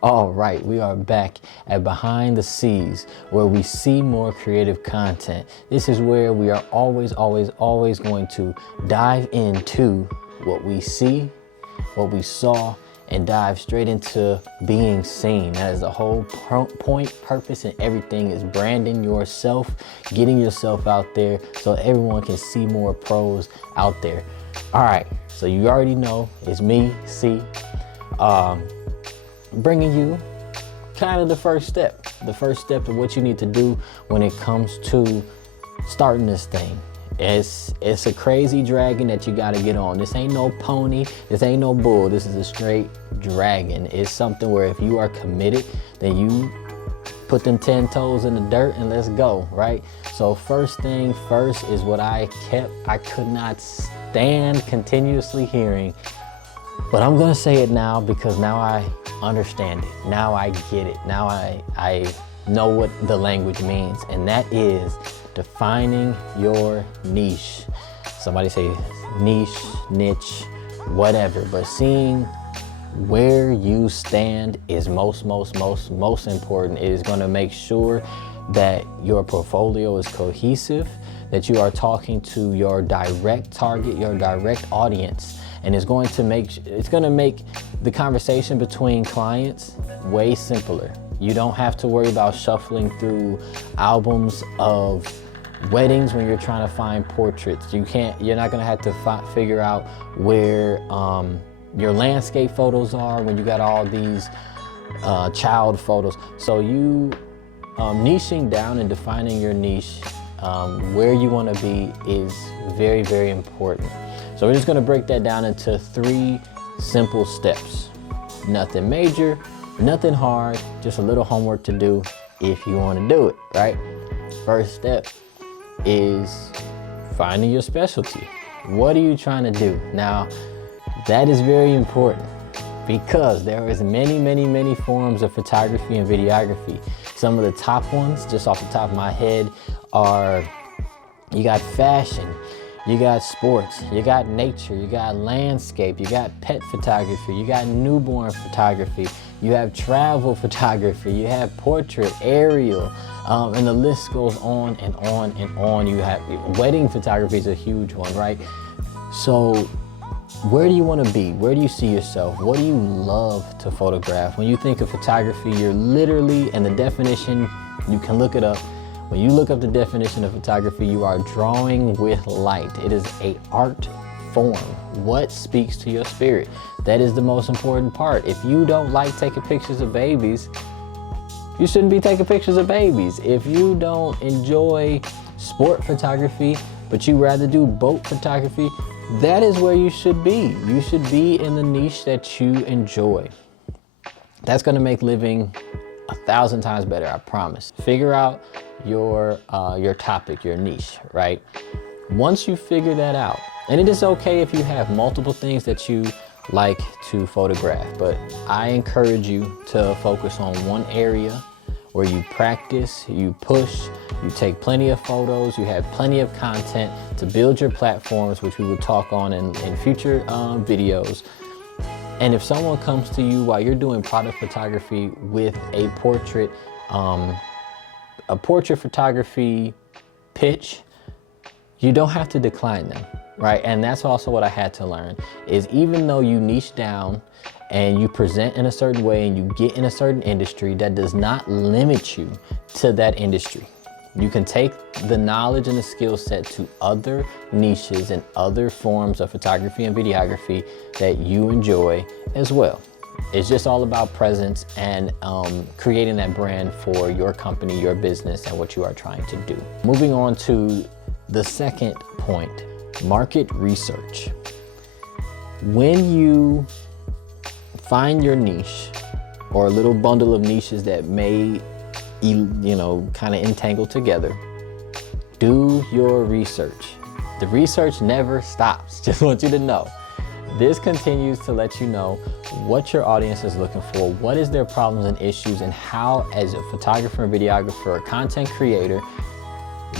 All right, we are back at Behind the Seas, where we see more creative content. This is where we are always going to dive into what we see, what we saw, and dive straight into being seen. That is the whole point, purpose, and everything is branding yourself, getting yourself out there so everyone can see more pros out there. All right, so you already know it's me, C, bringing you kind of the first step of what you need to do when it comes to starting this thing. It's a crazy dragon that you got to get on. This ain't no pony, this ain't no bull, this is a straight dragon. It's something where if you are committed, then you put them 10 toes in the dirt and let's go, right? So first thing first is what I could not stand continuously hearing, but I'm gonna say it now because now I understand it. Now I get it. Now I know what the language means, and that is defining your niche. Somebody say niche, whatever, but seeing where you stand is most important. It is going to make sure that your portfolio is cohesive, that you are talking to your direct target, your direct audience, and it's going to make the conversation between clients way simpler. You don't have to worry about shuffling through albums of weddings when you're trying to find portraits. You're not gonna have to figure out where your landscape photos are when you got all these child photos. So you niching down and defining your niche, where you want to be, is very important. So we're just going to break that down into 3 simple steps. Nothing major, nothing hard, just a little homework to do if you want to do it, right? First step is finding your specialty. What are you trying to do? Now, that is very important because there is many forms of photography and videography. Some of the top ones, just off the top of my head, are you got fashion, you got sports, you got nature, you got landscape, you got pet photography, you got newborn photography, you have travel photography, you have portrait, aerial, and the list goes on and on and on. You have wedding photography is a huge one, right? So where do you want to be? Where do you see yourself? What do you love to photograph? When you think of photography, you're literally, and the definition, you can look it up. When you look up the definition of photography, you are drawing with light. It is an art form. What speaks to your spirit? That is the most important part. If you don't like taking pictures of babies, you shouldn't be taking pictures of babies. If you don't enjoy sport photography, but you rather do boat photography, that is where you should be. You should be in the niche that you enjoy. That's gonna make living 1,000 times better, I promise. Figure out your topic, your niche, right? Once you figure that out, and it is okay if you have multiple things that you like to photograph, but I encourage you to focus on one area where you practice, you push, you take plenty of photos, you have plenty of content to build your platforms, which we will talk on in future videos. And if someone comes to you while you're doing product photography with a portrait photography pitch, you don't have to decline them, right? And that's also what I had to learn, is even though you niche down and you present in a certain way and you get in a certain industry, that does not limit you to that industry. You can take the knowledge and the skill set to other niches and other forms of photography and videography that you enjoy as well. It's just all about presence and creating that brand for your company, your business, and what you are trying to do. Moving on to the second point, market research. When you find your niche or a little bundle of niches that may, kind of entangle together, do your research. The research never stops. Just want you to know. This continues to let you know what your audience is looking for, what is their problems and issues, and how, as a photographer and videographer or content creator,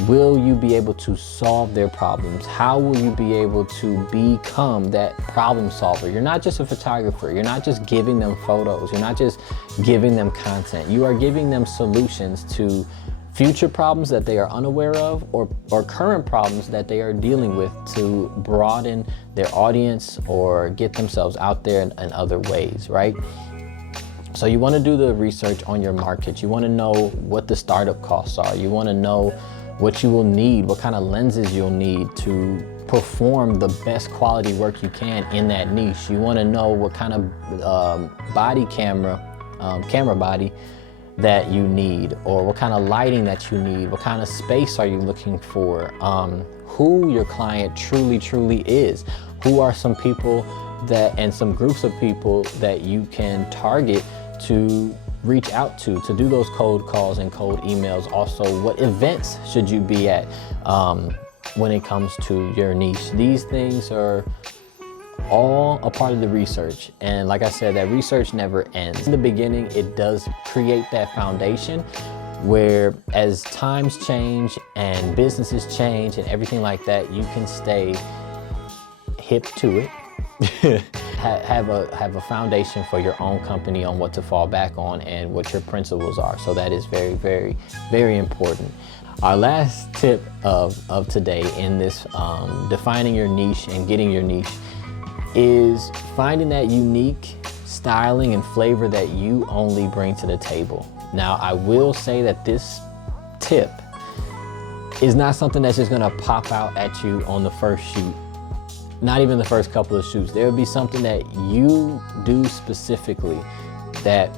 will you be able to solve their problems? How will you be able to become that problem solver? You're not just a photographer. You're not just giving them photos. You're not just giving them content. You are giving them solutions to future problems that they are unaware of, or current problems that they are dealing with, to broaden their audience or get themselves out there in other ways, right? So you want to do the research on your market. You want to know what the startup costs are. You want to know what you will need, what kind of lenses you'll need to perform the best quality work you can in that niche. You want to know what kind of body camera body that you need, or what kind of lighting that you need, what kind of space are you looking for, who your client truly is, who are some people that, and some groups of people that you can target to reach out to do those cold calls and cold emails. Also, what events should you be at when it comes to your niche? These things are all a part of the research, and like I said, that research never ends. In the beginning, it does create that foundation where, as times change and businesses change and everything like that, you can stay hip to it. have a foundation for your own company on what to fall back on and what your principles are. So that is very important. Our last tip of today in this defining your niche and getting your niche is finding that unique styling and flavor that you only bring to the table. Now, I will say that this tip is not something that's just gonna pop out at you on the first shoot, not even the first couple of shoots. There will be something that you do specifically that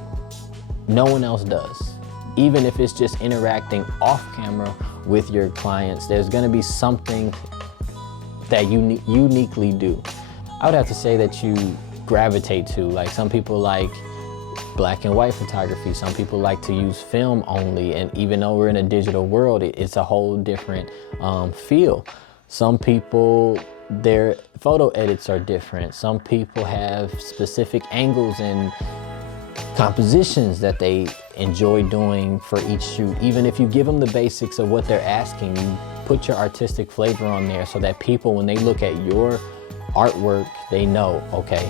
no one else does. Even if it's just interacting off camera with your clients, there's gonna be something that you uniquely do. I would have to say that you gravitate to. Like, some people like black and white photography. Some people like to use film only. And even though we're in a digital world, it's a whole different feel. Some people, their photo edits are different. Some people have specific angles and compositions that they enjoy doing for each shoot. Even if you give them the basics of what they're asking, you put your artistic flavor on there so that people, when they look at your artwork, they know, okay,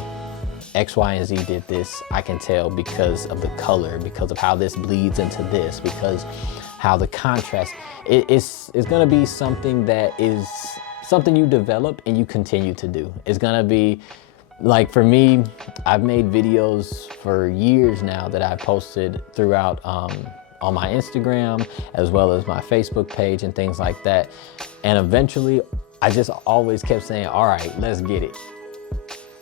X, Y, and Z did this. I can tell because of the color, because of how this bleeds into this, because how the contrast, it's gonna be something that is something you develop and you continue to do. It's gonna be, like, for me, I've made videos for years now that I posted throughout on my Instagram, as well as my Facebook page and things like that. And eventually, I just always kept saying, all right, let's get it.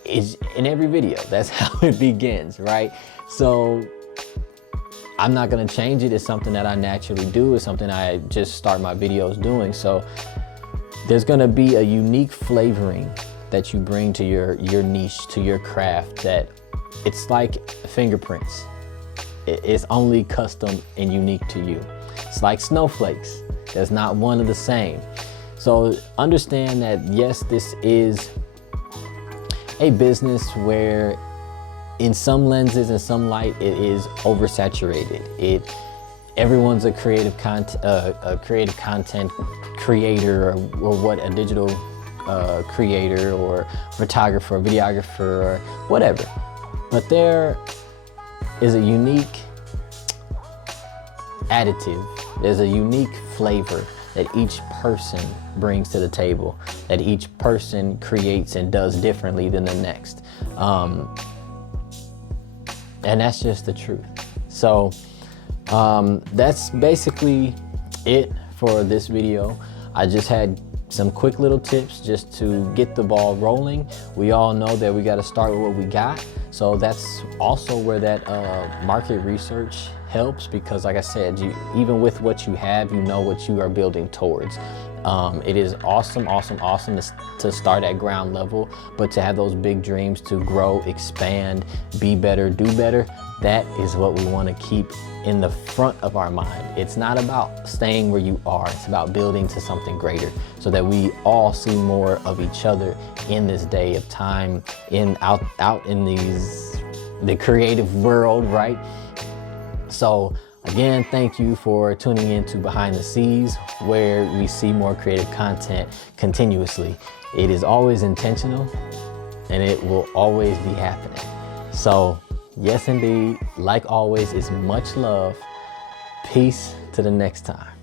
It's in every video. That's how it begins, right? So I'm not gonna change it. It's something that I naturally do. It's something I just start my videos doing. So there's gonna be a unique flavoring that you bring to your niche, to your craft, that it's like fingerprints. It's only custom and unique to you. It's like snowflakes. There's not one of the same. So understand that, yes, this is a business where in some lenses and some light, it is oversaturated. Everyone's a creative content creator, or what, a digital creator or photographer or videographer or whatever. But there is a unique additive. There's a unique flavor that each person brings to the table, that each person creates and does differently than the next. And that's just the truth. So that's basically it for this video. I just had some quick little tips just to get the ball rolling. We all know that we got to start with what we got. So that's also where that market research helps, because like I said, even with what you have, you know what you are building towards. It is awesome to start at ground level, but to have those big dreams to grow, expand, be better, do better, that is what we want to keep in the front of our mind. It's not about staying where you are, it's about building to something greater, so that we all see more of each other in this day of time, out in the creative world, right? So Again, thank you for tuning in to Behind the Scenes, where we see more creative content continuously. It is always intentional and it will always be happening. So yes, indeed, like always, it's much love. Peace to the next time.